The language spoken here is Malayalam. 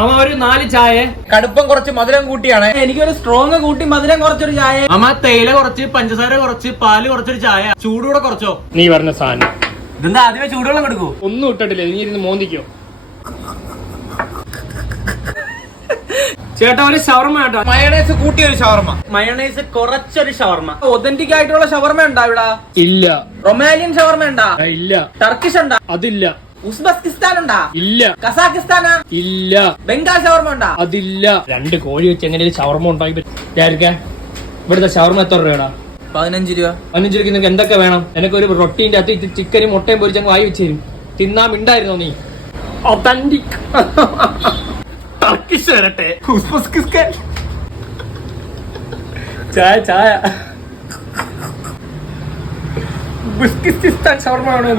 അമ്മ ഒരു 4 ചായ. കടുപ്പം കുറച്ച് മധുരം കൂട്ടിയാണ്. എനിക്കൊരു സ്ട്രോങ് കൂട്ടി മധുരം കുറച്ചൊരു ചായ. അമ്മ തേയില കുറച്ച്, പഞ്ചസാര കുറച്ച്, പാല് കുറച്ചൊരു ചായ. ചൂടുകൂടെ കുറച്ചോ? നീ പറഞ്ഞ സാധനം ഇതെന്താ ആദ്യമേ ചൂടുവെള്ളം കൊടുക്കൂ? ഒന്നും ഇട്ടിട്ടില്ല, നീ ഇരുന്ന് മോന്തിക്കോ. ചേട്ടാ ഒരു ഷവർമ കേട്ടോ. മയണൈസ് കൂട്ടിയൊരു ഷവർമ. മയോണൈസ് കുറച്ചൊരു ഷവർമ. ഒതന്റിക് ആയിട്ടുള്ള ഷവർമ ഉണ്ടാ ഇവിടെ? ഇല്ല. റൊമാനിയൻ ഷവർമ ഉണ്ടാ? ഇല്ല. ടർക്കിഷ് ഉണ്ടാ? അതില്ല. ഉസ്ബെക്കിസ്ഥാൻ ഉണ്ടാ? ഇല്ല. കസാഖിസ്ഥാനാ? ഇല്ല. ബംഗാൾ ഷവർമ ഉണ്ടാ? അതില്ല. 2 കോഴി വെച്ച് എങ്ങനെ ഷവർമ ഉണ്ടായി? ഇവിടുത്തെ ഷവർമ എത്ര രൂപടാ? 15 രൂപ. 15 രൂപയ്ക്ക് നിങ്ങൾക്ക് എന്തൊക്കെ വേണം? എനിക്കൊരു റൊട്ടീന്റെ അകത്ത് ചിക്കനും മുട്ടയും പൊരിച്ചങ്ങ് വായി വെച്ച് തരും. തിന്നാൻ മിണ്ടായിരുന്നോ നീ? ഒതന്റിക് ടർക്കിഷ് വരട്ടെ. ചായ ഉസ്ബെക്കിസ്ഥാൻ ഷവർമ ആണോ?